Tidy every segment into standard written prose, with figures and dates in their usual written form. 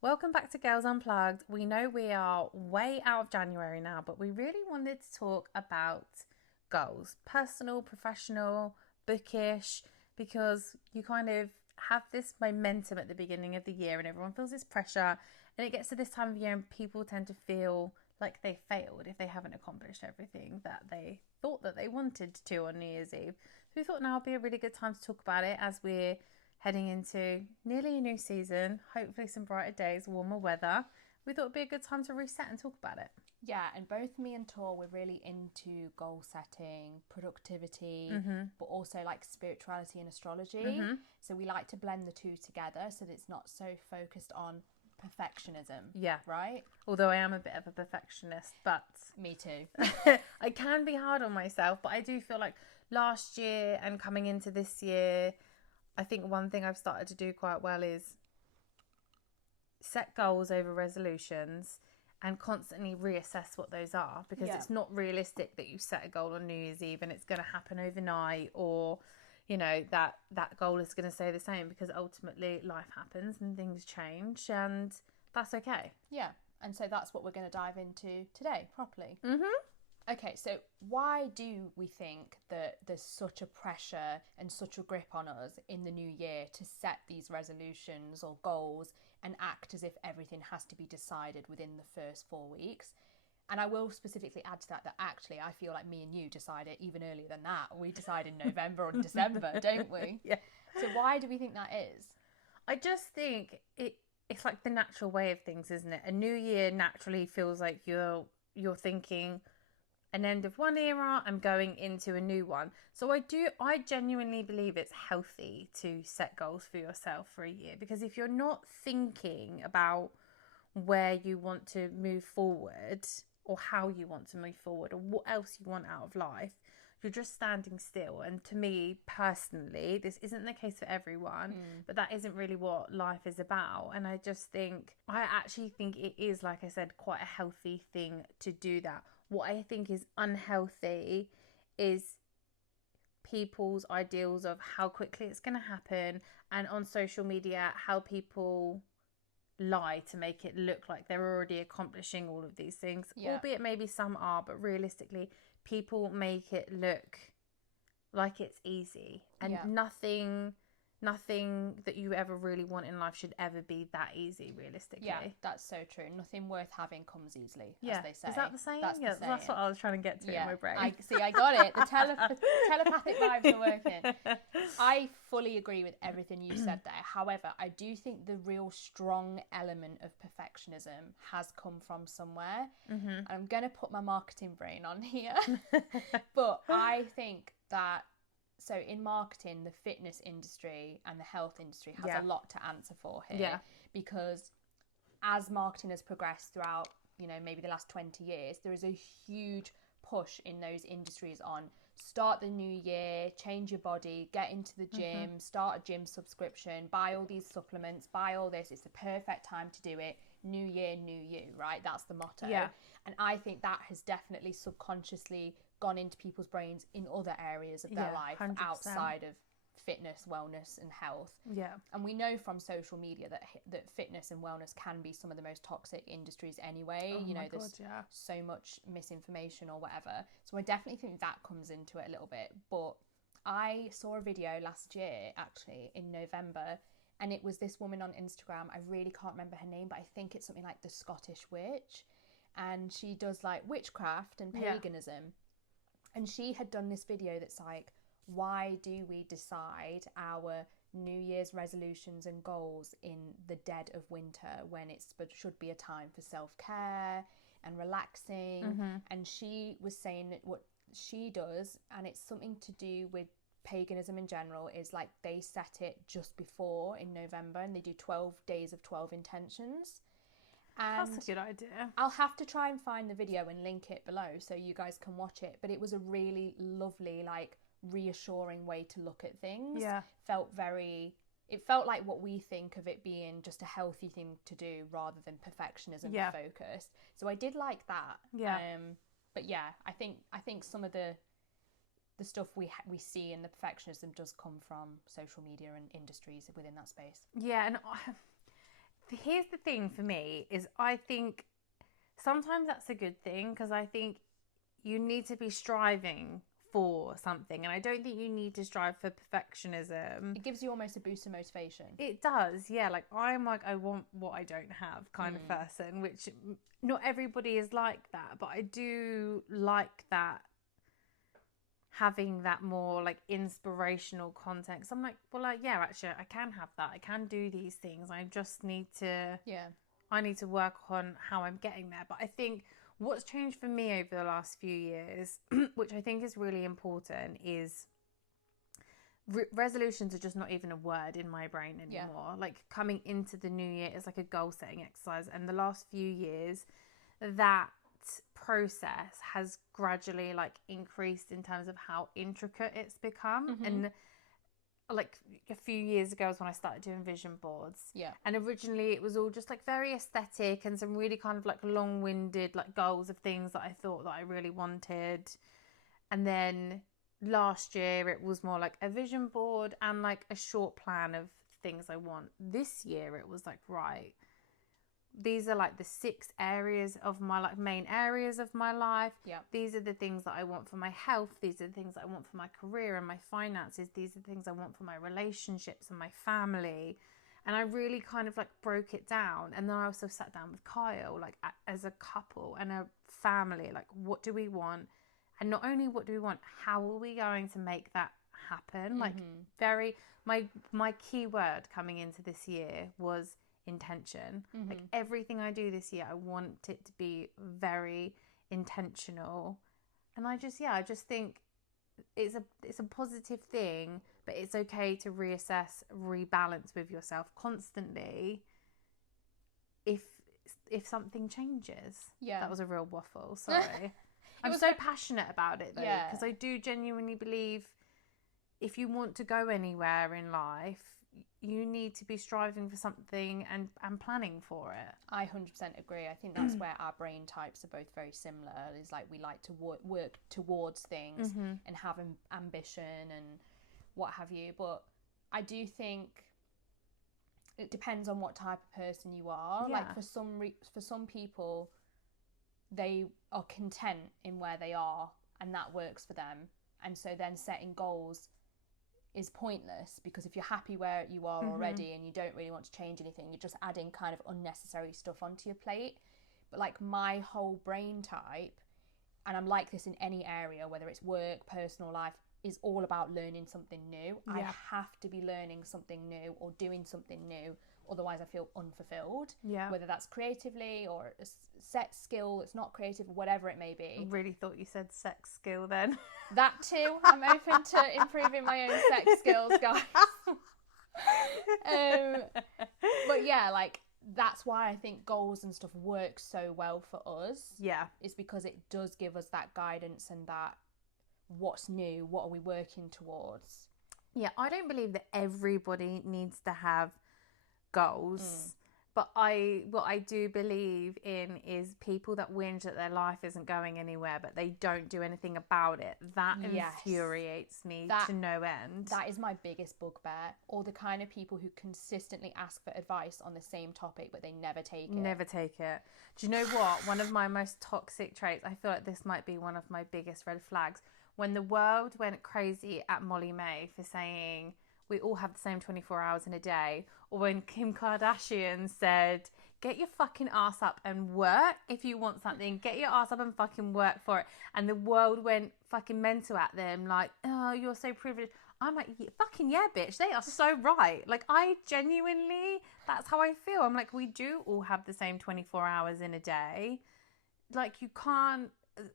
Welcome back to Girls Unplugged. We know we are way out of January now, but we really wanted to talk about goals, personal, professional, bookish, because you kind of have this momentum at the beginning of the year and everyone feels this pressure. And it gets to this time of year and people tend to feel like they failed if they haven't accomplished everything that they thought that they wanted to on New Year's Eve. So we thought now would be a really good time to talk about it as we're heading into nearly a new season, hopefully some brighter days, warmer weather. We thought it'd be a good time to reset and talk about it. Yeah, and both me and Tor were really into goal setting, productivity, but also like spirituality and astrology. So we like to blend the two together so that it's not so focused on perfectionism. Yeah. Right? Although I am a bit of a perfectionist, but Me too. I can be hard on myself. But I do feel like last year and coming into this year, I think one thing I've started to do quite well is set goals over resolutions and constantly reassess what those are, because it's not realistic that you set a goal on New Year's Eve and it's going to happen overnight, or that goal is going to stay the same, because ultimately life happens and things change, and that's okay. Yeah, and so that's what we're going to dive into today properly. Okay, so why do we think that there's such a pressure and such a grip on us in the new year to set these resolutions or goals and act as if everything has to be decided within the first 4 weeks? And I will specifically add to that actually I feel like me and you decide it even earlier than that. We decide in November or December, don't we? Yeah. So why do we think that is? I just think it's like the natural way of things, isn't it? A new year naturally feels like you're thinking an end of one era, I'm going into a new one. So I genuinely believe it's healthy to set goals for yourself for a year, because if you're not thinking about where you want to move forward or how you want to move forward or what else you want out of life, you're just standing still. And to me personally, this isn't the case for everyone, but that isn't really what life is about. And I actually think it is, like I said, quite a healthy thing to do that. What I think is unhealthy is people's ideals of how quickly it's going to happen, and on social media, how people lie to make it look like they're already accomplishing all of these things, albeit maybe some are, but realistically, people make it look like it's easy, and nothing that you ever really want in life should ever be that easy, realistically. Yeah, that's so true. Nothing worth having comes easily, as they say. Is that the saying? That's the saying. That's what I was trying to get to in my brain. I got it. The telepathic vibes are working. I fully agree with everything you said there. However, I do think the real strong element of perfectionism has come from somewhere. And I'm going to put my marketing brain on here. But I think that, so in marketing, the fitness industry and the health industry has a lot to answer for here. Yeah. Because as marketing has progressed throughout, maybe the last 20 years, there is a huge push in those industries on start the new year, change your body, get into the gym, start a gym subscription, buy all these supplements, buy all this. It's the perfect time to do it. New year, new you, right? That's the motto. Yeah. And I think that has definitely subconsciously gone into people's brains in other areas of their life 100%. outside of fitness, wellness and health. Yeah. And we know from social media that fitness and wellness can be some of the most toxic industries anyway. There's so much misinformation or whatever. So I definitely think that comes into it a little bit. But I saw a video last year, actually, in November, and it was this woman on Instagram. I really can't remember her name, but I think it's something like the Scottish Witch. And she does like witchcraft and paganism. And she had done this video that's like, why do we decide our New Year's resolutions and goals in the dead of winter when it should be a time for self-care and relaxing? And she was saying that what she does, and it's something to do with paganism in general, is like they set it just before in November and they do 12 days of 12 intentions. And that's a good idea. I'll have to try and find the video and link it below so you guys can watch it. But it was a really lovely, like, reassuring way to look at things. Yeah. It felt like what we think of it being just a healthy thing to do rather than perfectionism focused. So I did like that. Yeah. But yeah, I think some of the stuff we see in the perfectionism does come from social media and industries within that space. Yeah, and here's the thing for me is I think sometimes that's a good thing, because I think you need to be striving for something, and I don't think you need to strive for perfectionism. It gives you almost a boost of motivation. It does, yeah. Like, I'm like, I want what I don't have kind of person, which not everybody is like that, but I do like that, having that more like inspirational content. So I'm like, well, like, yeah, actually I can have that, I can do these things, I just need to I need to work on how I'm getting there. But I think what's changed for me over the last few years, which I think is really important, is resolutions are just not even a word in my brain anymore. Like, coming into the new year is like a goal setting exercise, and the last few years that process has gradually like increased in terms of how intricate it's become. And like a few years ago was when I started doing vision boards. And originally it was all just like very aesthetic and some really kind of like long-winded like goals of things that I thought that I really wanted. And then last year it was more like a vision board and like a short plan of things I want. This year it was like, right, these are like the 6 areas of my like main areas of my life. These are the things that I want for my health. These are the things that I want for my career and my finances. These are the things I want for my relationships and my family. And I really kind of like broke it down. And then I also sat down with Kyle, like as a couple and a family, like, what do we want? And not only what do we want, how are we going to make that happen? Like, my key word coming into this year was intention. Like, everything I do this year, I want it to be very intentional. And I just think it's a positive thing, but it's okay to reassess, rebalance with yourself constantly if something changes. That was a real waffle, sorry. I'm so passionate about it though, because I do genuinely believe if you want to go anywhere in life, you need to be striving for something and planning for it. I 100% agree. I think that's where our brain types are both very similar. Is like we like to work towards things and have ambition and what have you. But I do think it depends on what type of person you are. Like for some people, they are content in where they are and that works for them. And so then setting goals is pointless, because if you're happy where you are already and you don't really want to change anything, you're just adding kind of unnecessary stuff onto your plate. But like my whole brain type, and I'm like this in any area, whether it's work, personal life, is all about learning something new. I have to be learning something new or doing something new, otherwise I feel unfulfilled. Whether that's creatively or a set skill that's not creative or whatever it may be. I really thought you said sex skill then. That too. I'm open to improving my own sex skills, guys. But yeah, like that's why I think goals and stuff work so well for us. It's because it does give us that guidance and that what's new, what are we working towards. I don't believe that everybody needs to have goals, but what I do believe in is people that whinge that their life isn't going anywhere but they don't do anything about it. That infuriates me to no end. That is my biggest bugbear. Or the kind of people who consistently ask for advice on the same topic but they never take it. Do you know what? One of my most toxic traits, I feel like this might be one of my biggest red flags, when the world went crazy at Molly May for saying we all have the same 24 hours in a day, or when Kim Kardashian said, get your fucking ass up and work if you want something, get your ass up and fucking work for it. And the world went fucking mental at them, like, oh, you're so privileged. I'm like, fucking yeah, bitch, they are so right. Like, I genuinely, that's how I feel. I'm like, we do all have the same 24 hours in a day. Like, you can't,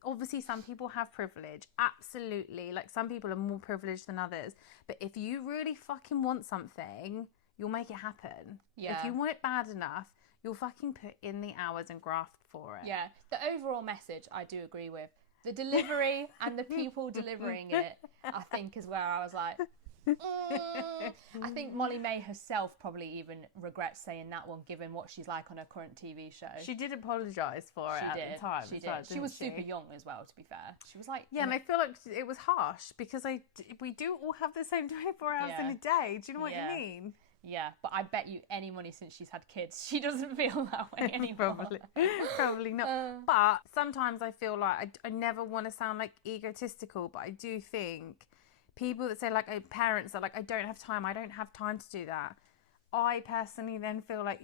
obviously some people have privilege, absolutely, like some people are more privileged than others, but if you really fucking want something, you'll make it happen. If you want it bad enough, you'll fucking put in the hours and graft for it. The overall message I do agree with. The delivery and the people delivering it, I think, is where I was like, I think Molly May herself probably even regrets saying that one, given what she's like on her current TV show. She did apologise for it at the time. She did. She was super young as well, to be fair. She was like... Yeah, and I feel like it was harsh because we do all have the same 24 hours in a day. Do you know what I mean? Yeah, but I bet you any money since she's had kids, she doesn't feel that way anymore. Probably not. But sometimes I feel like I never want to sound like egotistical, but I do think people that say like parents are like, I don't have time to do that. I personally then feel like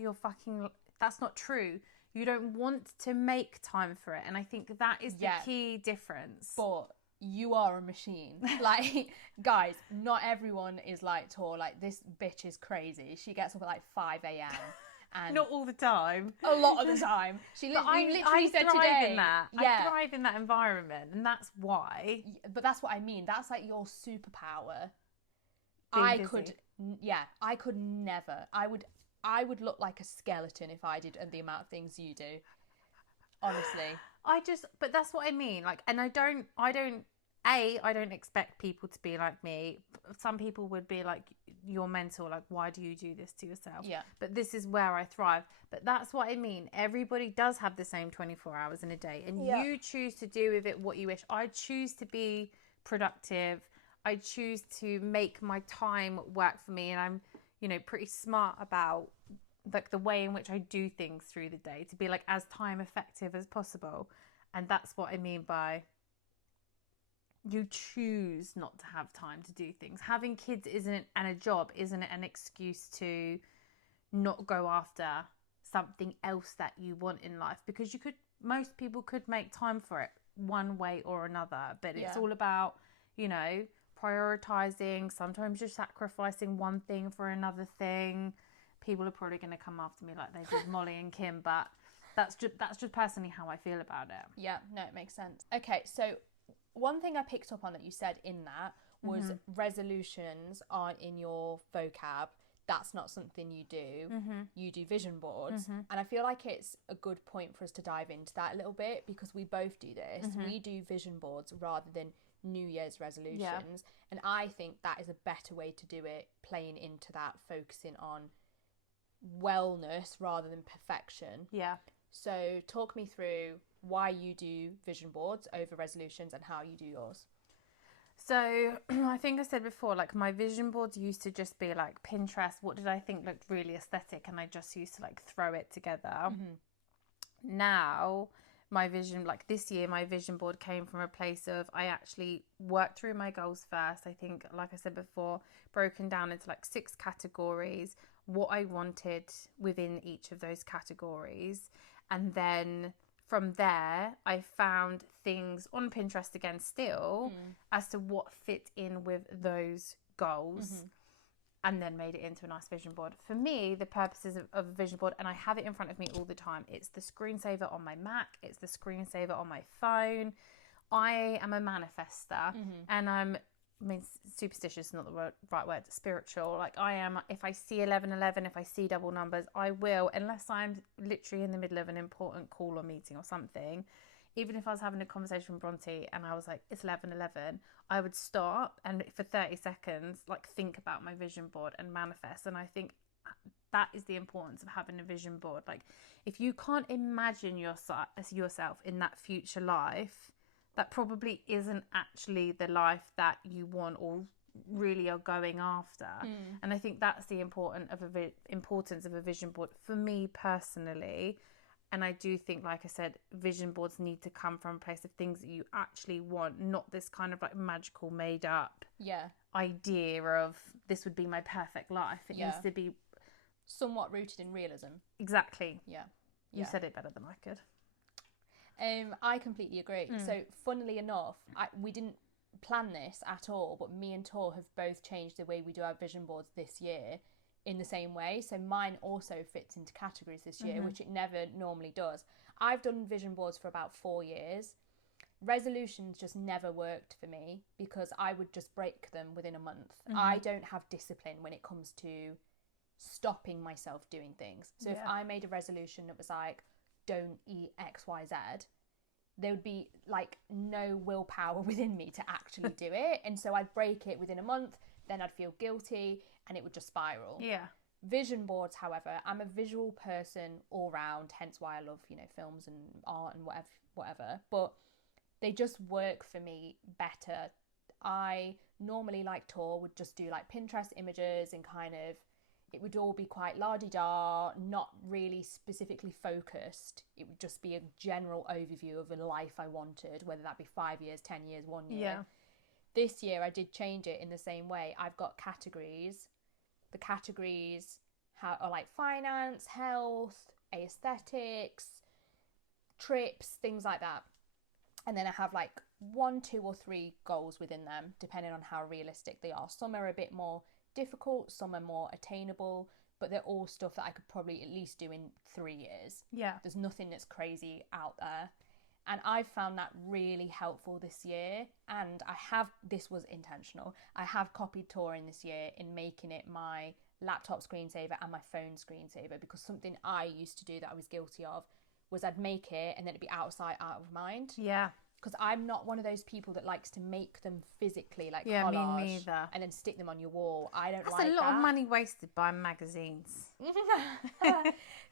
that's not true. You don't want to make time for it. And I think that is the key difference. But you are a machine. Like, guys, not everyone is like Tor. Like, this bitch is crazy. She gets up at like 5 a.m. and not all the time. A lot of the time. I said today. I thrive in that environment, and that's why. But that's what I mean. That's like your superpower. I could never. I would look like a skeleton if I did the amount of things you do. Honestly. But that's what I mean. Like, and I don't expect people to be like me. Some people would be like, you're mental. Like, why do you do this to yourself? Yeah. But this is where I thrive. But that's what I mean. Everybody does have the same 24 hours in a day. And you choose to do with it what you wish. I choose to be productive. I choose to make my time work for me. And I'm, pretty smart about like the way in which I do things through the day to be like as time effective as possible. And that's what I mean by you choose not to have time to do things. Having kids and a job isn't an excuse to not go after something else that you want in life, because most people could make time for it one way or another, but it's all about, prioritizing. Sometimes you're sacrificing one thing for another thing. People are probably going to come after me like they did Molly and Kim, but that's just personally how I feel about it. Yeah, no, it makes sense. Okay, so one thing I picked up on that you said in that was resolutions aren't in your vocab. That's not something you do. You do vision boards. And I feel like it's a good point for us to dive into that a little bit, because we both do this. We do vision boards rather than New Year's resolutions. And I think that is a better way to do it, playing into that, focusing on wellness rather than perfection. Yeah. So talk me through why you do vision boards over resolutions and how you do yours. So I think I said before, like my vision boards used to just be like Pinterest. What did I think looked really aesthetic? And I just used to like throw it together. Now my vision, like this year, my vision board came from a place of I actually worked through my goals first. I think, like I said before, broken down into like 6 categories, what I wanted within each of those categories. And then from there, I found things on Pinterest again still as to what fit in with those goals. And then made it into a nice vision board. For me, the purposes of a vision board, and I have it in front of me all the time, it's the screensaver on my Mac, it's the screensaver on my phone. I am a manifester, and superstitious is not the right word, spiritual. Like I am, if I see 1111, if I see double numbers, I will, unless I'm literally in the middle of an important call or meeting or something. Even if I was having a conversation with Bronte and I was like, it's 11:11, I would stop and for 30 seconds, like think about my vision board and manifest. And I think that is the importance of having a vision board. Like if you can't imagine yourself in that future life, that probably isn't actually the life that you want or really are going after. And I think that's the importance of a vision board for me personally. And I do think, like I said, vision boards need to come from a place of things that you actually want, not this kind of like magical made up idea of this would be my perfect life. It needs to be somewhat rooted in realism. Exactly. You said it better than I could. I completely agree. So funnily enough, we didn't plan this at all, but me and Tor have both changed the way we do our vision boards this year in the same way. So mine also fits into categories this year, which it never normally does. I've done vision boards for about 4 years. Resolutions just never worked for me because I would just break them within a month. I don't have discipline when it comes to stopping myself doing things. So if I made a resolution that was like, don't eat XYZ, there would be like no willpower within me to actually do it. And so I'd break it within a month, then I'd feel guilty and it would just spiral. Vision boards, however, I'm a visual person all round, hence why I love, films and art and whatever. But they just work for me better. I normally, like Tor, would just do like Pinterest images and kind of it would all be quite la-di-da, not really specifically focused. It would just be a general overview of a life I wanted, whether that be 5 years, 10 years, 1 year. Yeah. This year I did change it in the same way. I've got categories. The categories are like finance, health, aesthetics, trips, things like that. And then I have like 1, 2 or 3 goals within them, depending on how realistic they are. Some are a bit more difficult, some are more attainable, but they're all stuff that I could probably at least do in 3 years. Yeah. There's nothing that's crazy out there. And I've found that really helpful this year. And this was intentional. I have copied Touring this year in making it my laptop screensaver and my phone screensaver, because something I used to do that I was guilty of was I'd make it and then it'd be out of sight, out of mind. Yeah. Because I'm not one of those people that likes to make them physically, like yeah, collage, me neither. and then stick them on your wall. I don't That's like that. That's a lot of money wasted buying magazines.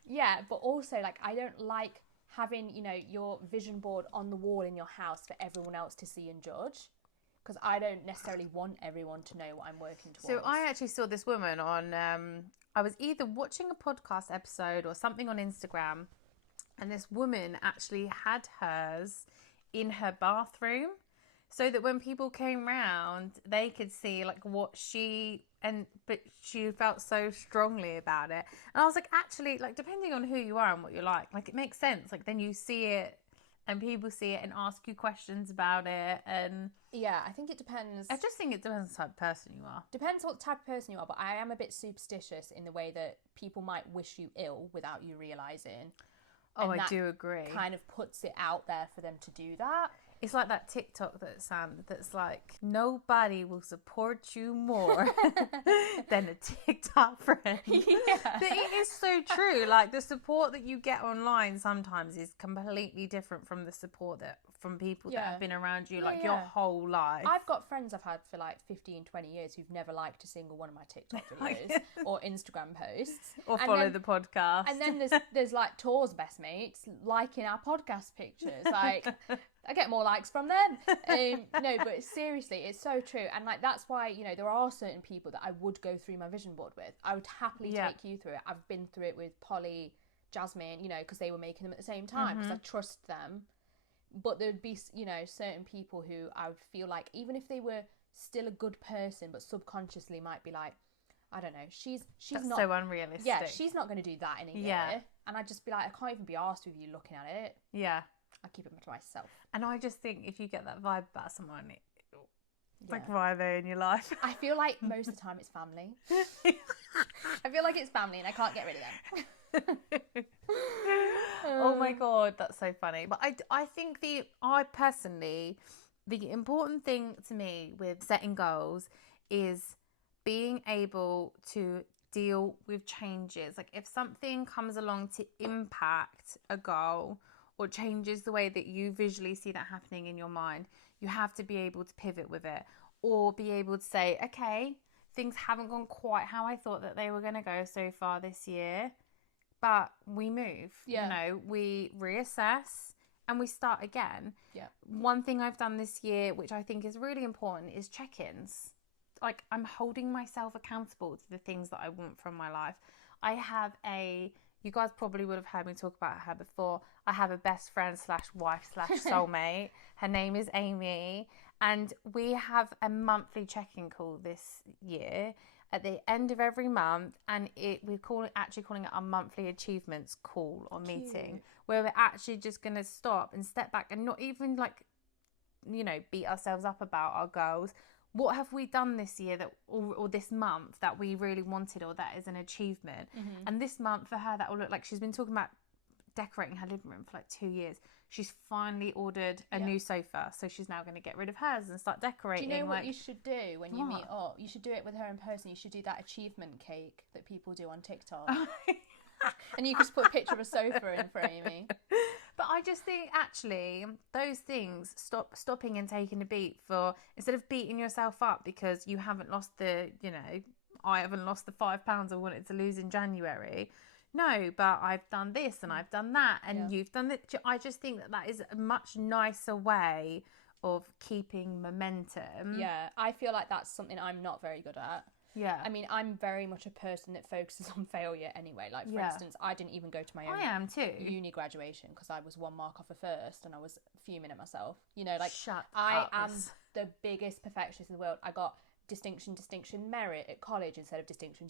Yeah, but also, like, I don't like having, you know, your vision board on the wall in your house for everyone else to see and judge, because I don't necessarily want everyone to know what I'm working towards. So I actually saw this woman on, I was either watching a podcast episode or something on Instagram, and this woman actually had hers in her bathroom, so that when people came round they could see like what but she felt so strongly about it. And I was like, actually, like, depending on who you are and what you like it makes sense. Like, then you see it and people see it and ask you questions about it. And yeah, I think it depends. I just think it depends on the type of person you are. Depends what type of person you are, but I am a bit superstitious in the way that people might wish you ill without you realising. Oh, I do agree. Kind of puts it out there for them to do that. It's like that TikTok that's like, nobody will support you more than a TikTok friend. Yeah. But it is so true. Like, the support that you get online sometimes is completely different from the support from people that have been around you your whole life. I've got friends I've had for like 15, 20 years who've never liked a single one of my TikTok videos or Instagram posts. Or follow the podcast. And then there's like Tor's best mates liking our podcast pictures. Like, I get more likes from them. No, but seriously, it's so true. And like, that's why, you know, there are certain people that I would go through my vision board with. I would happily take you through it. I've been through it with Polly, Jasmine, you know, because they were making them at the same time, because I trust them. But there'd be, you know, certain people who I would feel like, even if they were still a good person, but subconsciously might be like, I don't know, she's That's not so unrealistic. Yeah, she's not going to do that in a year. And I'd just be like, I can't even be arsed with you looking at it. Yeah. I keep it to myself. And I just think if you get that vibe about someone, it's like right there in your life. I feel like most of the time it's family. I feel like it's family and I can't get rid of them. Oh my God, that's so funny. But I think I personally, the important thing to me with setting goals is being able to deal with changes. Like, if something comes along to impact a goal or changes the way that you visually see that happening in your mind, you have to be able to pivot with it, or be able to say, okay, things haven't gone quite how I thought that they were going to go so far this year, but we move. You know, we reassess and we start again. One thing I've done this year, which I think is really important, is check-ins. Like, I'm holding myself accountable to the things that I want from my life. I have you guys probably would have heard me talk about her before. I have a best friend / wife / soulmate. Her name is Amy. And we have a monthly check-in call this year at the end of every month. And we're calling it our monthly achievements call or meeting, where we're actually just going to stop and step back and not even, like, you know, beat ourselves up about our goals. What have we done this year or this month that we really wanted, or that is an achievement? And this month for her, that will look like, she's been talking about decorating her living room for like 2 years. She's finally ordered a new sofa, so she's now going to get rid of hers and start decorating. Do you know what you should do when you meet up? You should do it with her in person. You should do that achievement cake that people do on TikTok. And you could just put a picture of a sofa in for Amy. But I just think, actually, those things, stopping and taking a beat instead of beating yourself up because you haven't lost I haven't lost the £5 I wanted to lose in January. No, but I've done this and I've done that and you've done that. I just think that is a much nicer way of keeping momentum. Yeah, I feel like that's something I'm not very good at. Yeah. I mean, I'm very much a person that focuses on failure anyway. Like, for instance, I didn't even go to my own uni graduation because I was 1 mark off a first and I was fuming at myself. You know, like, I am the biggest perfectionist in the world. I got distinction, merit at college instead of distinction.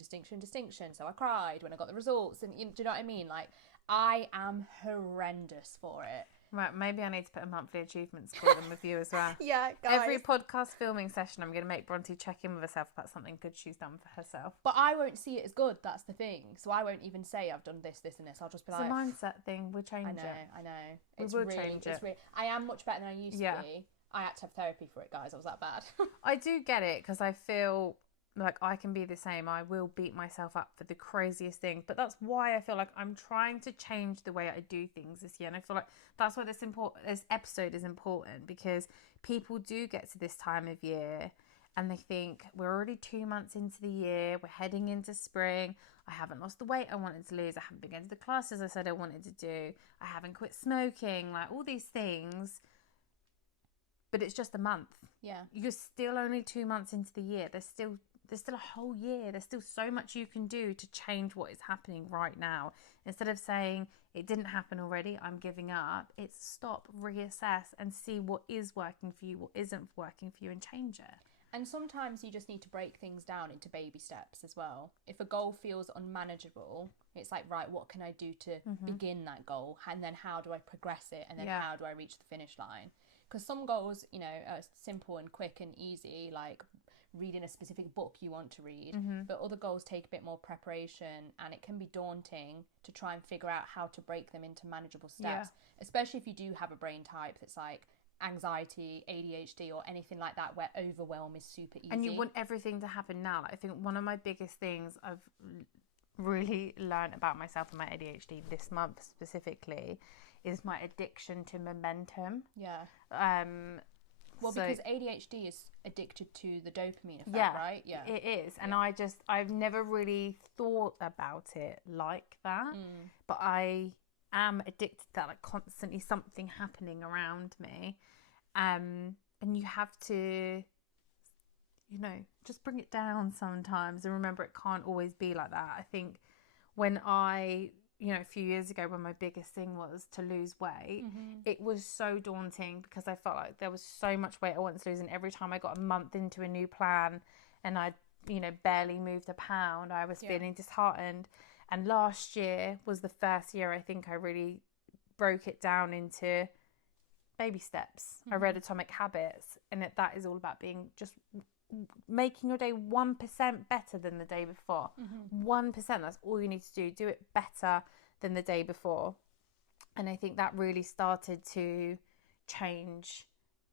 So I cried when I got the results. And do you know what I mean? Like, I am horrendous for it. Right, maybe I need to put a monthly achievement score in with you as well. Yeah, guys. Every podcast filming session, I'm going to make Bronte check in with herself about something good she's done for herself. But I won't see it as good, that's the thing. So I won't even say I've done this, and this. I'll just be it's like... It's a mindset thing. We'll change it. I know. We will change it. I am much better than I used to be. I had to have therapy for it, guys. I was that bad. I do get it, because I feel... like, I can be the same. I will beat myself up for the craziest thing. But that's why I feel like I'm trying to change the way I do things this year. And I feel like that's why this episode is important, because people do get to this time of year and they think, we're already 2 months into the year. We're heading into spring. I haven't lost the weight I wanted to lose. I haven't been going to the classes I said I wanted to do. I haven't quit smoking. Like, all these things. But it's just a month. Yeah. You're still only 2 months into the year. There's still a whole year. There's still so much you can do to change what is happening right now. Instead of saying, it didn't happen already, I'm giving up, it's stop, reassess, and see what is working for you, what isn't working for you, and change it. And sometimes you just need to break things down into baby steps as well. If a goal feels unmanageable, it's like, right, what can I do to begin that goal? And then how do I progress it? And then how do I reach the finish line? Because some goals, you know, are simple and quick and easy, like reading a specific book you want to read, but other goals take a bit more preparation, and it can be daunting to try and figure out how to break them into manageable steps, especially if you do have a brain type that's like anxiety, ADHD, or anything like that, where overwhelm is super easy. And you want everything to happen now. Like, I think one of my biggest things I've really learned about myself and my ADHD this month specifically is my addiction to momentum. Well, because ADHD is addicted to the dopamine effect, right? Yeah, it is. And I've never really thought about it like that. But I am addicted to that, like constantly something happening around me. And you have to, you know, just bring it down sometimes and remember it can't always be like that. I think when a few years ago, when my biggest thing was to lose weight, it was so daunting because I felt like there was so much weight I wanted to lose, and every time I got a month into a new plan and I, barely moved a pound, I was feeling disheartened. And last year was the first year I think I really broke it down into baby steps. I read Atomic Habits, and that is all about being just making your day 1% better than the day before. 1%, that's all you need to do it better than the day before. And I think that really started to change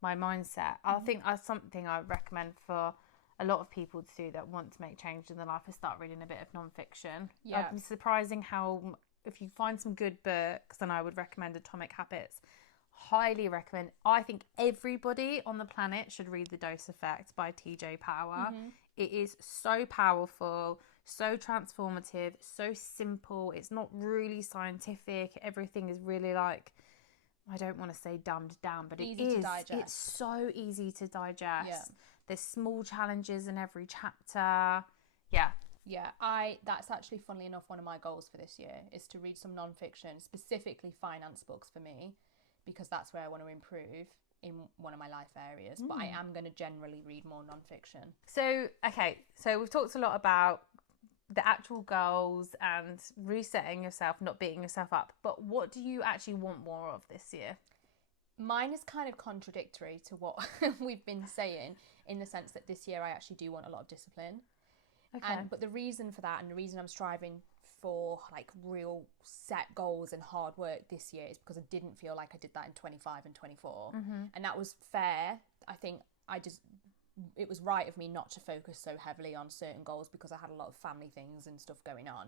my mindset. I think that's something I would recommend for a lot of people to do that want to make change in their life, is start reading a bit of non-fiction. It's surprising how, if you find some good books, and I would recommend Atomic Habits, highly recommend. I think everybody on the planet should read The Dose Effect by TJ Power. It is so powerful, so transformative, so simple. It's not really scientific. Everything is really, like, I don't want to say dumbed down, but easy to digest. It's so easy to digest. There's small challenges in every chapter. That's actually, funnily enough, one of my goals for this year is to read some non-fiction, specifically finance books for me, because that's where I want to improve in one of my life areas. But I am going to generally read more non-fiction. So we've talked a lot about the actual goals and resetting yourself, not beating yourself up. But what do you actually want more of this year? Mine is kind of contradictory to what we've been saying, in the sense that this year I actually do want a lot of discipline. Okay. But the reason for that, and the reason I'm striving for like real set goals and hard work this year, is because I didn't feel like I did that in 25 and 24. And that was fair. I think it was right of me not to focus so heavily on certain goals because I had a lot of family things and stuff going on.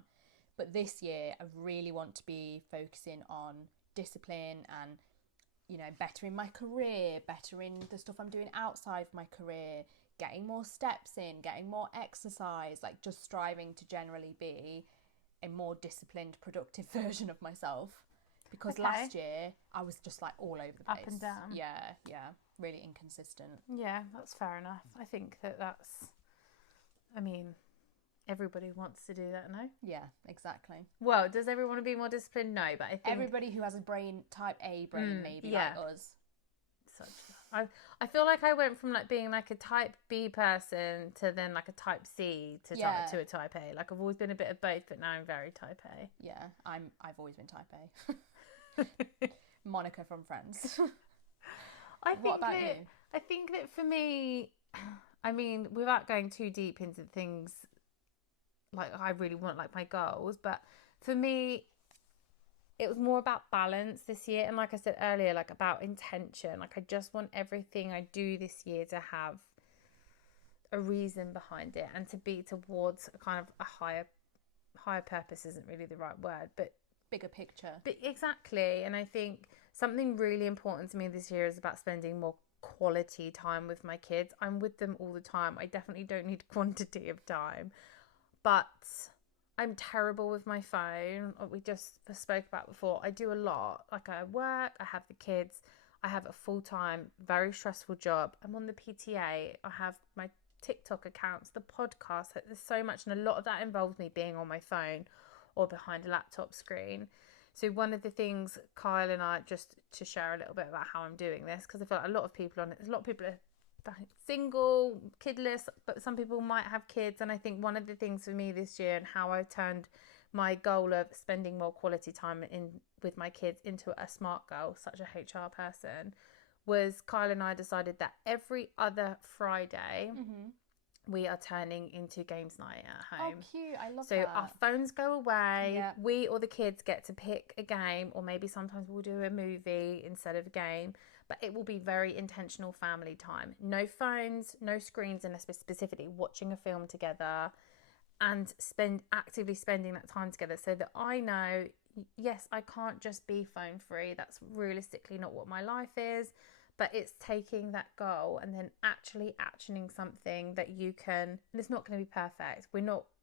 But this year I really want to be focusing on discipline and, bettering my career, bettering the stuff I'm doing outside of my career, getting more steps in, getting more exercise, like just striving to generally be a more disciplined, productive version of myself. Because last year I was just like all over the place. Up and down. Yeah, really inconsistent. Yeah, that's fair enough. I think that's, everybody wants to do that, no? Yeah, exactly. Well, does everyone want to be more disciplined? No, but I think everybody who has a brain, type A brain, maybe like us. I feel like I went from like being like a type B person to then like a type C to a type A. Like I've always been a bit of both, but now I'm very type A. Yeah, I've always been type A. Monica from Friends. What about you? I think that for me, I mean, without going too deep into things, like I really want like my goals, but for me, it was more about balance this year, and like I said earlier, like about intention. Like I just want everything I do this year to have a reason behind it and to be towards a kind of a higher purpose isn't really the right word, but bigger picture. But exactly, and I think something really important to me this year is about spending more quality time with my kids. I'm with them all the time. I definitely don't need quantity of time, but I'm terrible with my phone. We just spoke about before. I do a lot. Like I work, I have the kids, I have a full-time, very stressful job. I'm on the PTA. I have my TikTok accounts, the podcast. There's so much, and a lot of that involves me being on my phone or behind a laptop screen. So one of the things Kyle and I, just to share a little bit about how I'm doing this, because I feel like a lot of people on it, there's a lot of people are single, kidless, but some people might have kids. And I think one of the things for me this year and how I turned my goal of spending more quality time with my kids into a SMART goal, such a HR person, was Kyle and I decided that every other Friday we are turning into games night at home. Oh, cute. I love that. So our phones go away. Yeah. We or the kids get to pick a game, or maybe sometimes we'll do a movie instead of a game. But it will be very intentional family time. No phones, no screens, and specifically watching a film together and actively spending that time together, so that I know, yes, I can't just be phone free. That's realistically not what my life is. But it's taking that goal and then actually actioning something that you can, and it's not going to be perfect.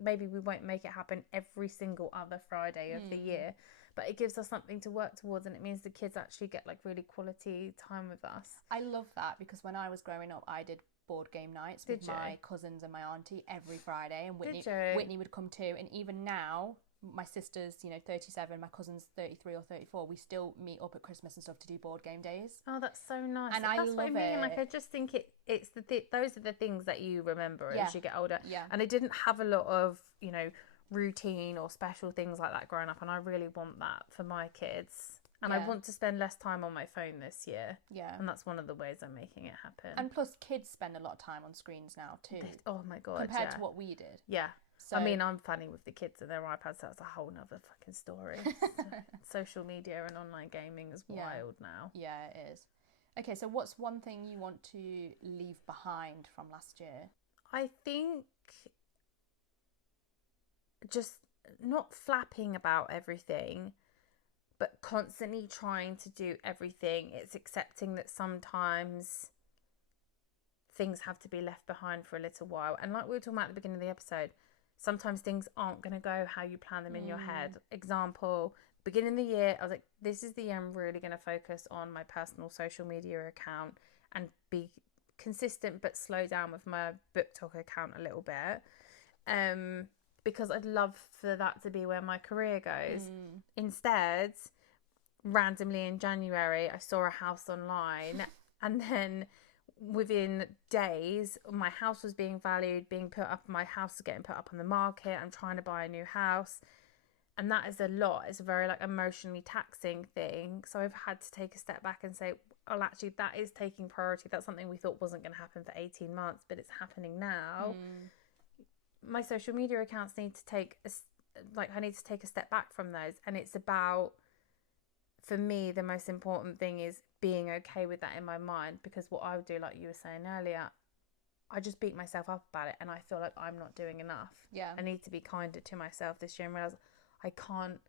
Maybe we won't make it happen every single other Friday of the year, but it gives us something to work towards, and it means the kids actually get like really quality time with us. I love that, because when I was growing up, I did board game nights with my cousins and my auntie every Friday, and Whitney would come too. And even now, my sister's 37, my cousin's 33 or 34, we still meet up at Christmas and stuff to do board game days. Oh, that's so nice. And that's what I mean. It. Like I just think it's those are the things that you remember as you get older. Yeah. And I didn't have a lot of routine or special things like that growing up, and I really want that for my kids. And I want to spend less time on my phone this year. Yeah. And that's one of the ways I'm making it happen. And plus, kids spend a lot of time on screens now too. Oh my God. Compared to what we did. Yeah. So, I mean, I'm funny with the kids and their iPads, so that's a whole nother fucking story. Social media and online gaming is wild now. Yeah, it is. Okay, so what's one thing you want to leave behind from last year? I think just not flapping about everything, but constantly trying to do everything. It's accepting that sometimes things have to be left behind for a little while. And like we were talking about at the beginning of the episode, sometimes things aren't going to go how you plan them in your head. Example, beginning of the year, I was like, this is the year I'm really going to focus on my personal social media account and be consistent, but slow down with my BookTok account a little bit. Because I'd love for that to be where my career goes. Instead, randomly in January, I saw a house online, and then within days, my house was being valued, my house was getting put up on the market. I'm trying to buy a new house, and that is a lot. It's a very emotionally taxing thing. So I've had to take a step back and say, well, actually, that is taking priority. That's something we thought wasn't going to happen for 18 months, but it's happening now. My social media accounts need to take I need to take a step back from those. And it's about, for me, the most important thing is being okay with that in my mind, because what I would do, like you were saying earlier, I just beat myself up about it, and I feel like I'm not doing enough. Yeah. I need to be kinder to myself this year and realize I can't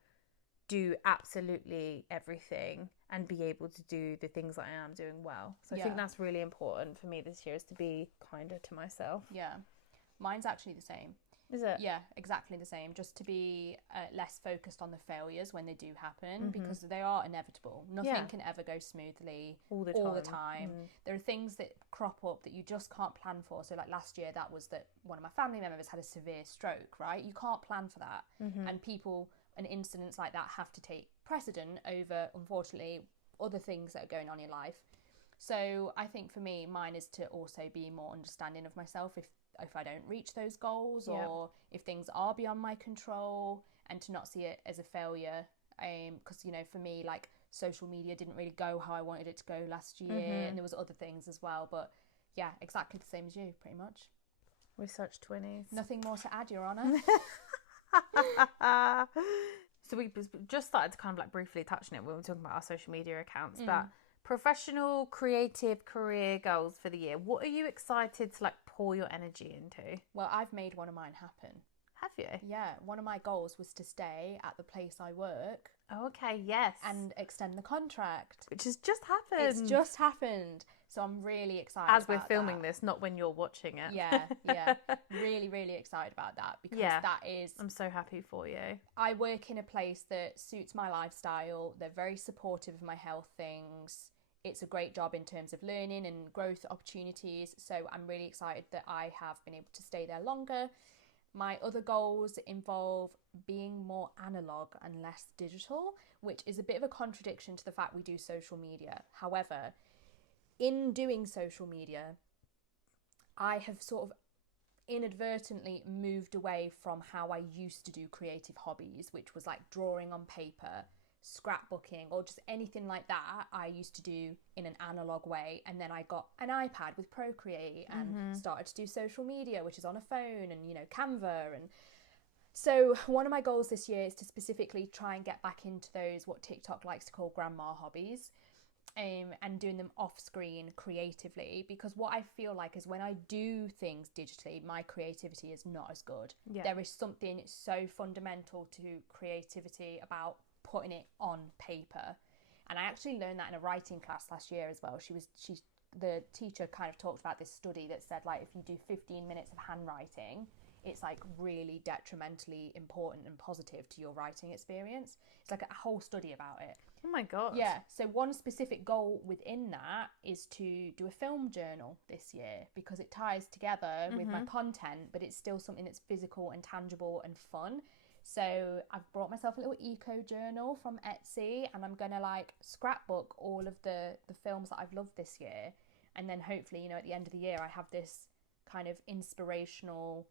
do absolutely everything and be able to do the things that I am doing well. So I think that's really important for me this year, is to be kinder to myself. Yeah. Mine's actually the same. Is it? Yeah, exactly the same. Just to be less focused on the failures when they do happen, because they are inevitable. Nothing can ever go smoothly all the time. There are things that crop up that you just can't plan for. So like last year, that was that one of my family members had a severe stroke, right? You can't plan for that. And and incidents like that have to take precedent over, unfortunately, other things that are going on in life. So I think for me, mine is to also be more understanding of myself if I don't reach those goals, or if things are beyond my control, and to not see it as a failure. Because, you know, for me, like, social media didn't really go how I wanted it to go last year, and there was other things as well. But yeah, exactly the same as you, pretty much. We're such twinnies. Nothing more to add, Your Honour. So we just started to kind of like briefly touch on it when we were talking about our social media accounts, but professional, creative career goals for the year. What are you excited to like pour your energy into? Well, I've made one of mine happen. Have you? Yeah, one of my goals was to stay at the place I work. Oh, okay, yes. And extend the contract. Which has just happened. It's just happened. So I'm really excited as we're filming this, not when you're watching it. Yeah. Really, really excited about that, because that is... I'm so happy for you. I work in a place that suits my lifestyle. They're very supportive of my health things. It's a great job in terms of learning and growth opportunities. So I'm really excited that I have been able to stay there longer. My other goals involve being more analog and less digital, which is a bit of a contradiction to the fact we do social media. However, in doing social media, I have sort of inadvertently moved away from how I used to do creative hobbies, which was like drawing on paper, scrapbooking, or just anything like that I used to do in an analog way. And then I got an iPad with Procreate and started to do social media, which is on a phone, and, you know, Canva. And so one of my goals this year is to specifically try and get back into those, what TikTok likes to call grandma hobbies, and doing them off screen creatively, because what I feel like is when I do things digitally, my creativity is not as good. There is something so fundamental to creativity about putting it on paper. And I actually learned that in a writing class last year as well. The teacher kind of talked about this study that said, like, if you do 15 minutes of handwriting, it's like really detrimentally important and positive to your writing experience. It's like a whole study about it. Oh my God. Yeah. So one specific goal within that is to do a film journal this year, because it ties together with my content, but it's still something that's physical and tangible and fun. So I've brought myself a little eco journal from Etsy, and I'm going to like scrapbook all of the films that I've loved this year. And then hopefully, you know, at the end of the year, I have this kind of inspirational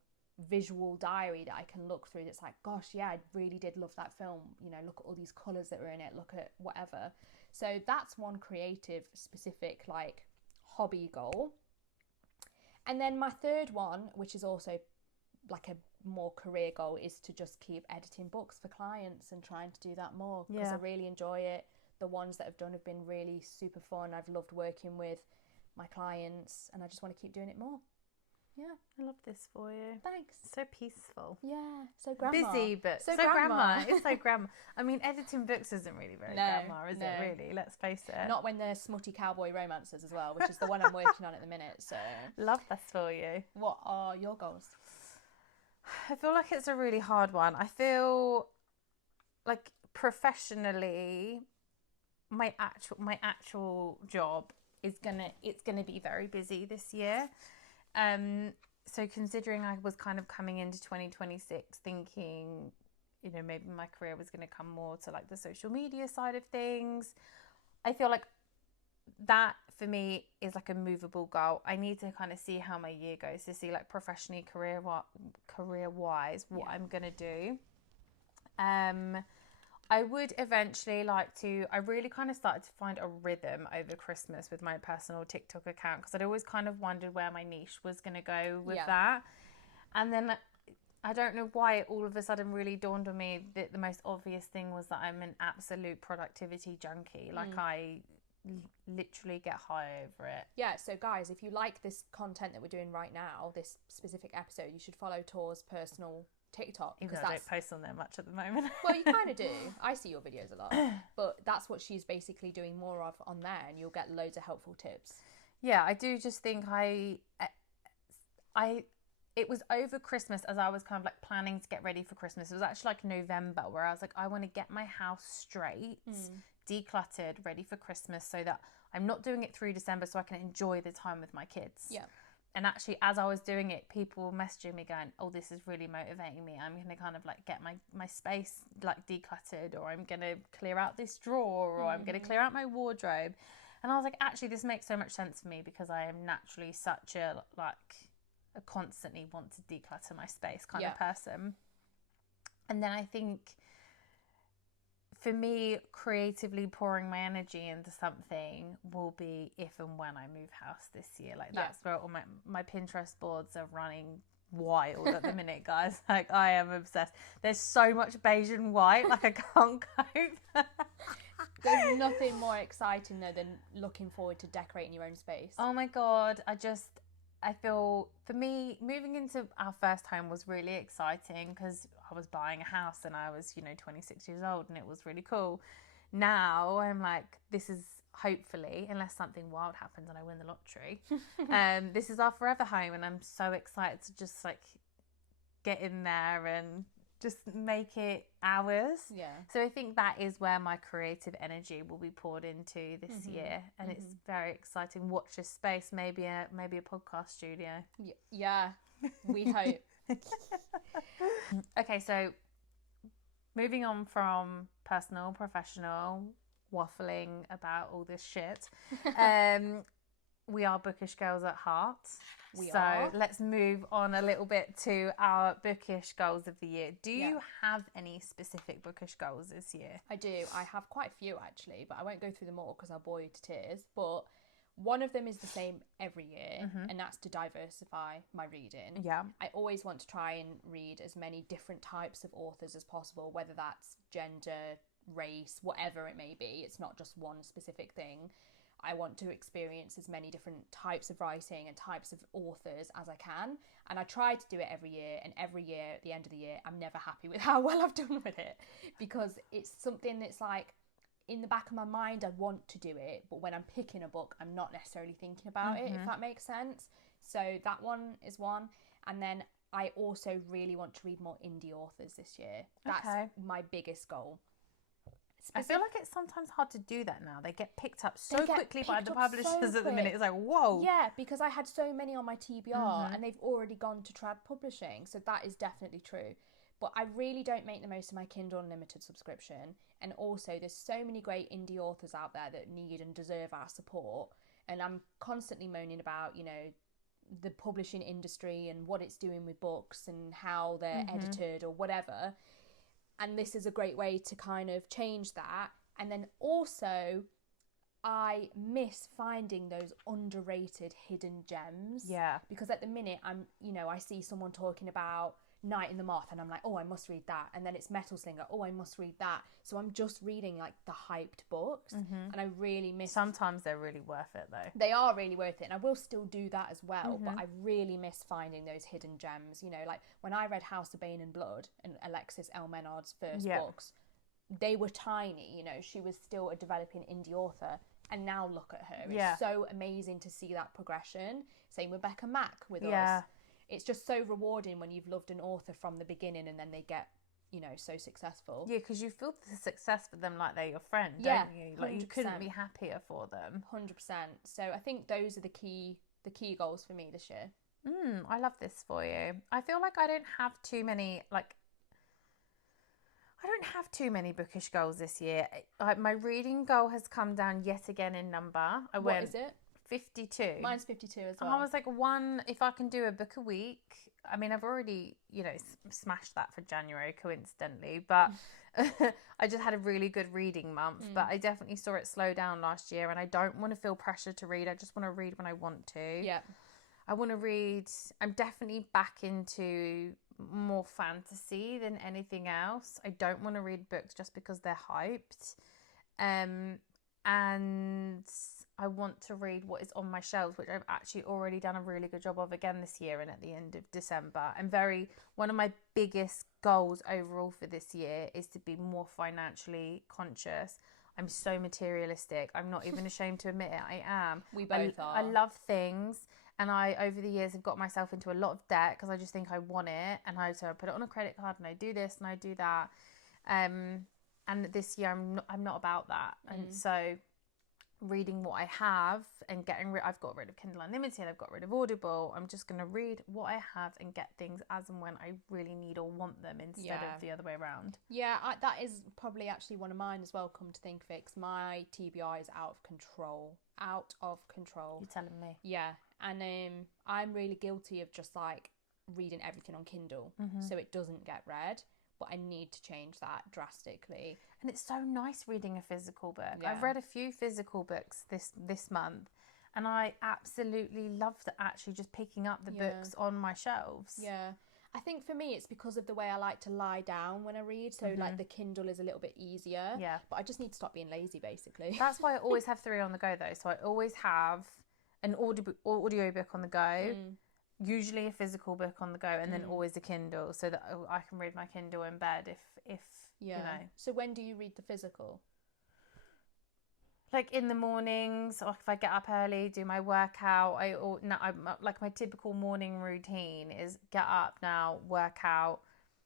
visual diary that I can look through that's like, gosh, yeah, I really did love that film. You know, look at all these colours that were in it, look at whatever. So that's one creative, specific, like, hobby goal. And then my third one, which is also like a more career goal, is to just keep editing books for clients and trying to do that more, because I really enjoy it. The ones that I've done have been really super fun. I've loved working with my clients, and I just want to keep doing it more. Yeah. I love this for you. Thanks. So peaceful. Yeah. So grandma. Busy, but so grandma. It's so grandma. I mean, editing books isn't really very grandma, is it, really? Let's face it. Not when they're smutty cowboy romances as well, which is the one I'm working on at the minute. So love this for you. What are your goals? I feel like it's a really hard one. I feel like professionally, my actual job is gonna be very busy this year. So considering I was kind of coming into 2026 thinking, you know, maybe my career was going to come more to like the social media side of things, I feel like that for me is like a movable goal. I need to kind of see how my year goes to see like professionally, career wise what I'm going to do. I would eventually like to, I really kind of started to find a rhythm over Christmas with my personal TikTok account, because I'd always kind of wondered where my niche was going to go with that. And then I don't know why it all of a sudden really dawned on me that the most obvious thing was that I'm an absolute productivity junkie. Like I literally get high over it. Yeah, so guys, if you like this content that we're doing right now, this specific episode, you should follow Tor's personal TikTok, because I don't post on there much at the moment. Well, you kind of do. I see your videos a lot, but that's what she's basically doing more of on there, and you'll get loads of helpful tips. Yeah, I do just think I it was over Christmas as I was kind of like planning to get ready for Christmas. It was actually like November where I was like, I want to get my house straight, decluttered, ready for Christmas so that I'm not doing it through December so I can enjoy the time with my kids. Yeah. And actually, as I was doing it, people were messaging me going, oh, this is really motivating me. I'm going to kind of like get my space like decluttered, or I'm going to clear out this drawer, or I'm going to clear out my wardrobe. And I was like, actually, this makes so much sense for me because I am naturally such a constantly want to declutter my space kind of person. And then I think for me, creatively pouring my energy into something will be if and when I move house this year. Like that's where all my Pinterest boards are running wild at the minute, guys. Like I am obsessed. There's so much beige and white, like I can't cope. There's nothing more exciting though than looking forward to decorating your own space. Oh my God, I feel, for me, moving into our first home was really exciting because I was buying a house and I was, 26 years old, and it was really cool. Now I'm like, this is hopefully, unless something wild happens and I win the lottery, this is our forever home, and I'm so excited to just like get in there and just make it ours. Yeah. So I think that is where my creative energy will be poured into this year, and it's very exciting. Watch this space, maybe a podcast studio. Yeah, we hope. Okay, so moving on from personal, professional, waffling about all this shit. We are bookish girls at heart. So let's move on a little bit to our bookish goals of the year. Do you have any specific bookish goals this year? I do. I have quite a few actually, but I won't go through them all because I'll bore you to tears. But one of them is the same every year, and that's to diversify my reading. Yeah. I always want to try and read as many different types of authors as possible, whether that's gender, race, whatever it may be. It's not just one specific thing. I want to experience as many different types of writing and types of authors as I can. And I try to do it every year. And every year, at the end of the year, I'm never happy with how well I've done with it. Because it's something that's like, in the back of my mind, I want to do it. But when I'm picking a book, I'm not necessarily thinking about it, if that makes sense. So that one is one. And then I also really want to read more indie authors this year. That's my biggest goal. I feel like it's sometimes hard to do that now. They get picked up so quickly by the publishers at the minute. It's like, whoa. Yeah, because I had so many on my TBR and they've already gone to trad publishing. So that is definitely true. But I really don't make the most of my Kindle Unlimited subscription. And also, there's so many great indie authors out there that need and deserve our support. And I'm constantly moaning about, the publishing industry and what it's doing with books and how they're edited or whatever. And this is a great way to kind of change that. And then also, I miss finding those underrated hidden gems. Yeah. Because at the minute, I see someone talking about Night in the Moth and I'm like, oh, I must read that. And then it's Metal Slinger. Oh, I must read that. So I'm just reading like the hyped books. And I really miss... Sometimes they're really worth it though. They are really worth it. And I will still do that as well. But I really miss finding those hidden gems. Like when I read House of Bane and Blood and Alexis L. Menard's first books, they were tiny. She was still a developing indie author. And now look at her. It's so amazing to see that progression. Same with Becca Mack with us. It's just so rewarding when you've loved an author from the beginning and then they get, so successful. Yeah, because you feel the success for them like they're your friend, don't you? Like 100%. You couldn't be happier for them. 100%. So I think those are the key goals for me this year. I love this for you. I feel like I don't have too many bookish goals this year. My reading goal has come down yet again in number. What is it? 52. Mine's 52 as well. I was like, if I can do a book a week. I mean, I've already, smashed that for January coincidentally, but I just had a really good reading month. But I definitely saw it slow down last year, and I don't want to feel pressure to read. I just want to read when I want to. Yeah. I want to read. I'm definitely back into more fantasy than anything else. I don't want to read books just because they're hyped. And I want to read what is on my shelves, which I've actually already done a really good job of again this year and at the end of December. One of my biggest goals overall for this year is to be more financially conscious. I'm so materialistic. I'm not even ashamed to admit it. I am. We both are. I love things. And I, over the years, have got myself into a lot of debt because I just think I want it. And so I put it on a credit card and I do this and I do that. And this year I'm not about that. And so reading what I have and I've got rid of Kindle Unlimited, I've got rid of Audible. I'm just going to read what I have and get things as and when I really need or want them instead of the other way around. Yeah, that is probably actually one of mine as well, come to think of it, 'cause my TBR is out of control. You're telling me. Yeah, and I'm really guilty of just like reading everything on Kindle so it doesn't get read. But I need to change that drastically. And it's so nice reading a physical book. Yeah. I've read a few physical books this month, and I absolutely loved actually just picking up the books on my shelves. Yeah. I think for me it's because of the way I like to lie down when I read. So like the Kindle is a little bit easier. Yeah. But I just need to stop being lazy, basically. That's why I always have 3 on the go though. So I always have an audio book on the go. Usually a physical book on the go, and then always a Kindle, so that I can read my Kindle in bed if you know. So when do you read the physical? Like in the mornings, or if I get up early, do my workout. I'm like, my typical morning routine is get up now, work out,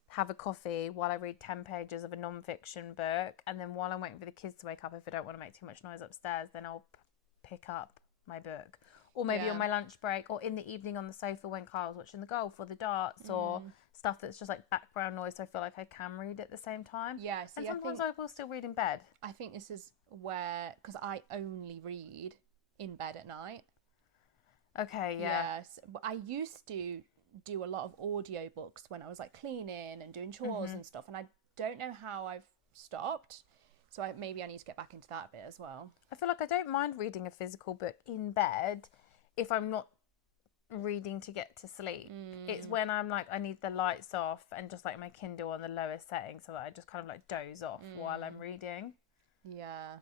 have a coffee while I read 10 pages of a non-fiction book, and then while I'm waiting for the kids to wake up, if I don't want to make too much noise upstairs, then I'll pick up my book. Or maybe on my lunch break, or in the evening on the sofa when Kyle's watching the golf or the darts, or stuff that's just like background noise, so I feel like I can read at the same time. Yeah, and sometimes I will still read in bed. I think this is where, because I only read in bed at night. Okay, yeah. Yes, but I used to do a lot of audiobooks when I was like cleaning and doing chores and stuff, and I don't know how I've stopped. So maybe I need to get back into that a bit as well. I feel like I don't mind reading a physical book in bed if I'm not reading to get to sleep. It's when I'm like, I need the lights off and just like my Kindle on the lowest setting so that I just kind of like doze off while I'm reading. Yeah.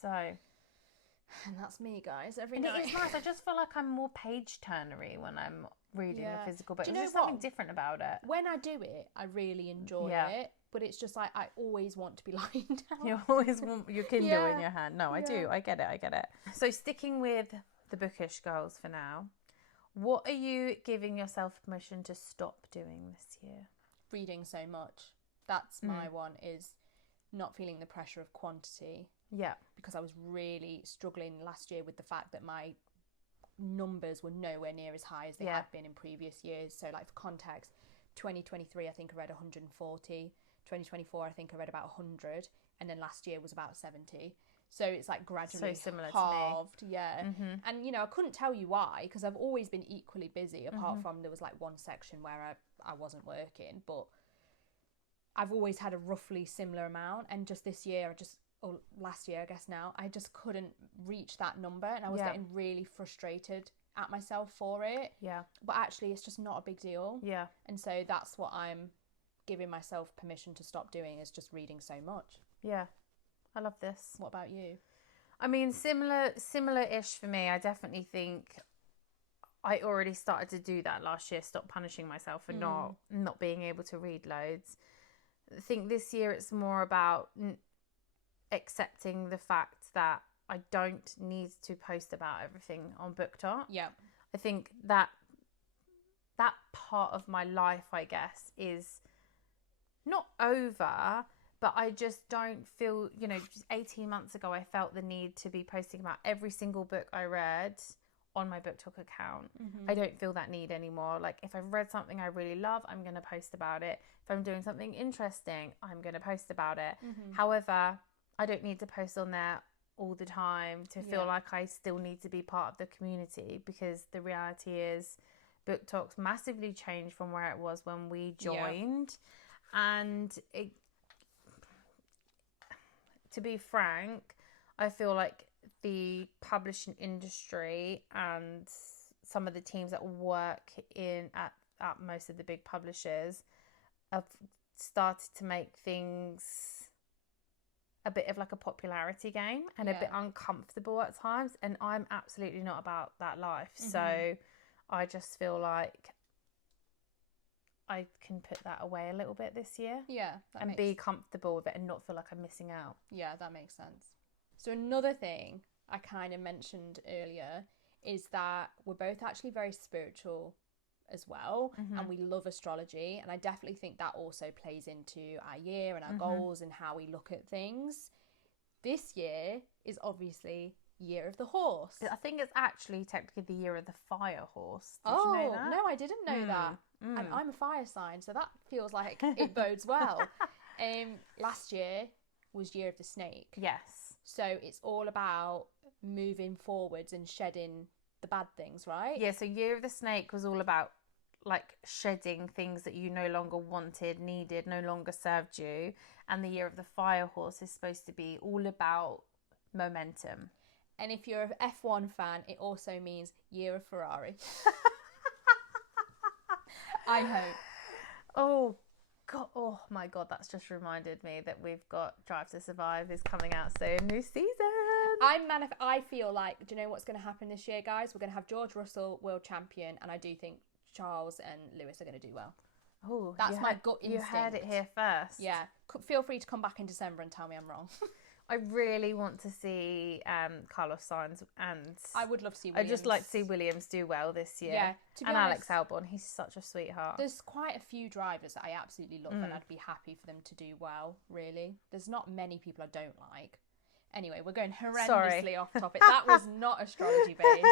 So. And that's me, guys, every night. And it is nice. I just feel like I'm more page turnery when I'm reading a physical book. There's just something different about it. When I do it, I really enjoy it. But it's just like, I always want to be lying down. You always want your Kindle in your hand. No, I do. I get it. So sticking with the bookish goals for now, what are you giving yourself permission to stop doing this year? Reading so much. That's my one, is not feeling the pressure of quantity. Yeah. Because I was really struggling last year with the fact that my numbers were nowhere near as high as they had been in previous years. So like for context, 2023 I think I read 140, 2024 I think I read about 100, and then last year was about 70. So it's like gradually halved. To me. Yeah. And you know, I couldn't tell you why, because I've always been equally busy, apart from there was like one section where I wasn't working, but I've always had a roughly similar amount. And just this year or last year I guess now, I just couldn't reach that number, and I was getting really frustrated at myself for it. Yeah. But actually it's just not a big deal. Yeah. And so that's what I'm giving myself permission to stop doing, is just reading so much. Yeah. I love this. What about you? I mean, similar-ish for me. I definitely think I already started to do that last year, stop punishing myself for not being able to read loads. I think this year it's more about accepting the fact that I don't need to post about everything on BookTok. Yeah. I think that part of my life, I guess, is not over, but I just don't feel, you know, just 18 months ago, I felt the need to be posting about every single book I read on my BookTok account. I don't feel that need anymore. Like, if I've read something I really love, I'm going to post about it. If I'm doing something interesting, I'm going to post about it. However, I don't need to post on there all the time to feel like I still need to be part of the community, because the reality is BookTok's massively changed from where it was when we joined. And to be frank, I feel like the publishing industry and some of the teams that work at most of the big publishers have started to make things a bit of like a popularity game and a bit uncomfortable at times, and I'm absolutely not about that life. So I just feel like I can put that away a little bit this year. Yeah. And be comfortable with it and not feel like I'm missing out. Yeah, that makes sense. So another thing I kind of mentioned earlier is that we're both actually very spiritual as well, and we love astrology, and I definitely think that also plays into our year and our goals and how we look at things. This year is obviously year of the horse. I think it's actually technically the year of the fire horse. Did you know that? No, I didn't know that. And I'm a fire sign, so that feels like it bodes well. Last year was year of the snake. Yes. So it's all about moving forwards and shedding the bad things, right? Yeah, so year of the snake was all about like shedding things that you no longer wanted, needed, no longer served you. And the year of the fire horse is supposed to be all about momentum. And if you're an F1 fan, it also means year of Ferrari. I hope. Oh God! Oh my God! That's just reminded me that we've got Drive to Survive is coming out soon, new season. I feel like, do you know what's going to happen this year, guys? We're going to have George Russell world champion, and I do think Charles and Lewis are going to do well. Oh, that's my gut instinct. You heard it here first. Yeah, feel free to come back in December and tell me I'm wrong. I really want to see Carlos Sainz, and I would love to see Williams. I'd just like to see Williams do well this year. Yeah, to be and honest, Alex Albon, he's such a sweetheart. There's quite a few drivers that I absolutely love, and I'd be happy for them to do well, really. There's not many people I don't like. Anyway, we're going horrendously off topic. That was not astrology based.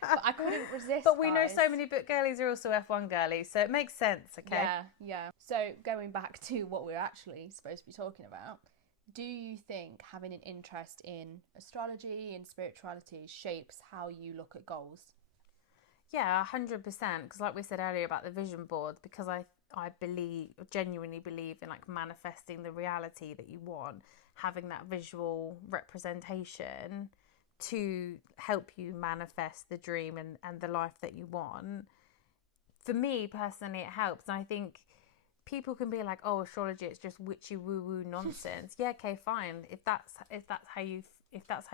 But I couldn't resist. But we know so many book girlies are also F1 girlies, so it makes sense, okay? Yeah. So going back to what we're actually supposed to be talking about, do you think having an interest in astrology and spirituality shapes how you look at goals? Yeah, 100%. Because like we said earlier about the vision board, because I genuinely believe in like manifesting the reality that you want, having that visual representation to help you manifest the dream and the life that you want. For me personally, it helps. And I think people can be like, oh, astrology, it's just witchy woo woo nonsense. Yeah, okay, fine. If that's how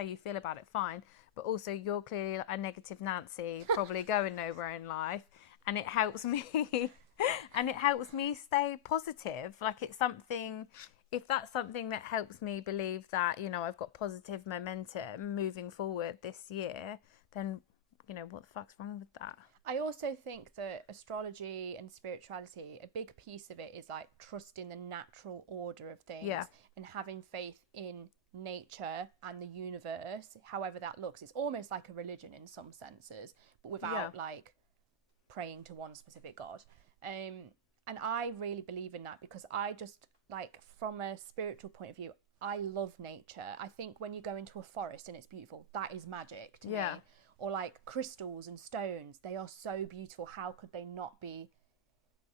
you feel about it, fine. But also, you're clearly a negative Nancy, probably going nowhere in life, and it helps me. And it helps me stay positive. Like it's something. If that's something that helps me believe that, you know, I've got positive momentum moving forward this year, then, you know, what the fuck's wrong with that? I also think that astrology and spirituality, a big piece of it is like trusting the natural order of things and having faith in nature and the universe, however that looks. It's almost like a religion in some senses, but without like praying to one specific god. And I really believe in that because I just, like, from a spiritual point of view, I love nature. I think when you go into a forest and it's beautiful, that is magic to me. Or like crystals and stones, they are so beautiful. How could they not be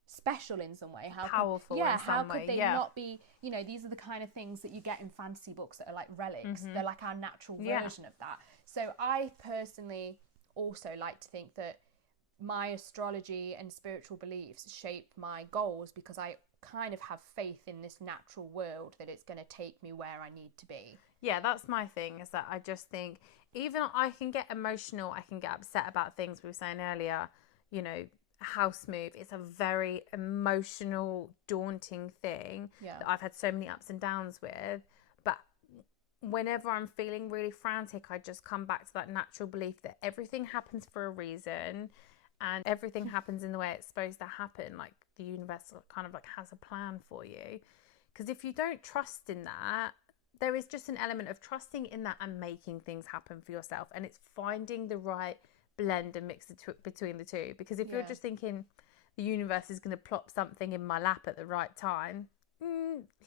special in some way? How powerful in some way. Could they not be, you know, these are the kind of things that you get in fantasy books that are like relics. They're like our natural version of that. So I personally also like to think that my astrology and spiritual beliefs shape my goals because I kind of have faith in this natural world that it's going to take me where I need to be. Yeah, that's my thing, is that I just think even I can get emotional, I can get upset about things we were saying earlier, you know, house move. It's a very emotional, daunting thing that I've had so many ups and downs with. But whenever I'm feeling really frantic, I just come back to that natural belief that everything happens for a reason and everything happens in the way it's supposed to happen. Like the universe kind of like has a plan for you. Because if you don't trust in that, there is just an element of trusting in that and making things happen for yourself. And it's finding the right blend and mix between the two. Because if you're just thinking the universe is going to plop something in my lap at the right time,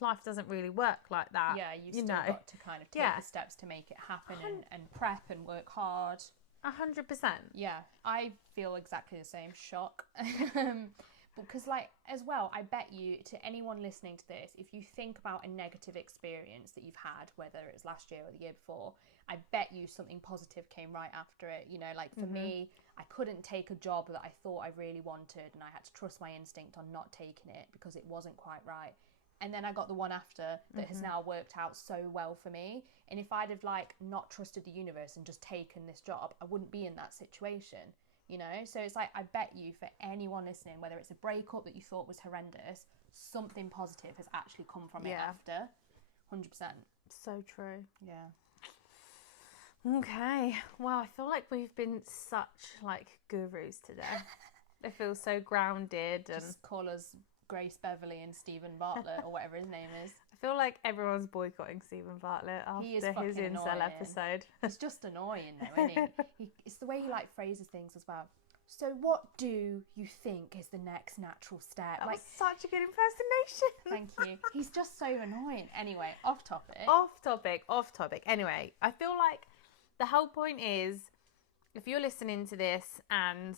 life doesn't really work like that. Yeah, you've still got to kind of take the steps to make it happen and prep and work hard. 100%. Yeah, I feel exactly the same. Shock. Because, like, as well, I bet you, to anyone listening to this, if you think about a negative experience that you've had, whether it was last year or the year before, I bet you something positive came right after it. You know, like for me, I couldn't take a job that I thought I really wanted, and I had to trust my instinct on not taking it because it wasn't quite right. And then I got the one after that has now worked out so well for me. And if I'd have like not trusted the universe and just taken this job, I wouldn't be in that situation, you know? So it's like, I bet you for anyone listening, whether it's a breakup that you thought was horrendous, something positive has actually come from it after. 100%. So true. Yeah. Okay. Well, I feel like we've been such like gurus today. I feel so grounded and just call us Grace Beverley and Stephen Bartlett or whatever his name is. I feel like everyone's boycotting Stephen Bartlett after his incel episode. He's just annoying though, isn't he? It's the way he like phrases things as well. So what do you think is the next natural step? That was such a good impersonation. Thank you. He's just so annoying. Anyway, off topic. Off topic. Anyway, I feel like the whole point is, if you're listening to this and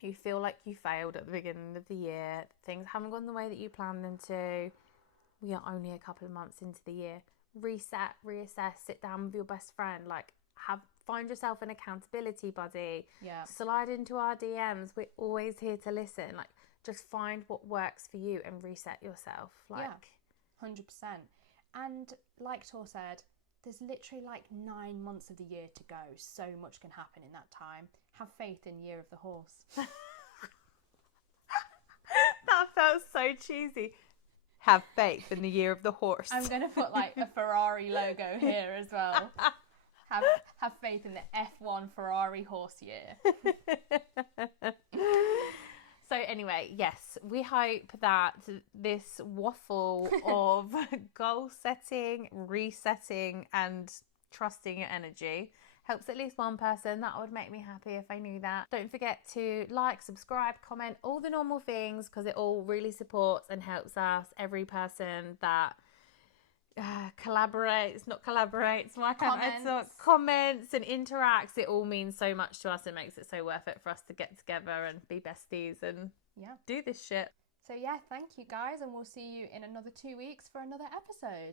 you feel like you failed at the beginning of the year, things haven't gone the way that you planned them to, we are only a couple of months into the year. Reset, reassess, sit down with your best friend, like find yourself an accountability buddy. Yeah. Slide into our DMs. We're always here to listen. Like, just find what works for you and reset yourself. Like, yeah, 100%. And like Tor said, there's literally like 9 months of the year to go. So much can happen in that time. Have faith in Year of the Horse. That felt so cheesy. Have faith in the Year of the Horse. I'm going to put like a Ferrari logo here as well. Have faith in the F1 Ferrari horse year. So anyway, yes, we hope that this waffle of goal setting, resetting and trusting your energy helps at least one person. That would make me happy if I knew that. Don't forget to like, subscribe, comment, all the normal things, because it all really supports and helps us. Every person that comments and interacts, it all means so much to us. It makes it so worth it for us to get together and be besties and do this shit. So yeah, thank you guys, and we'll see you in another 2 weeks for another episode.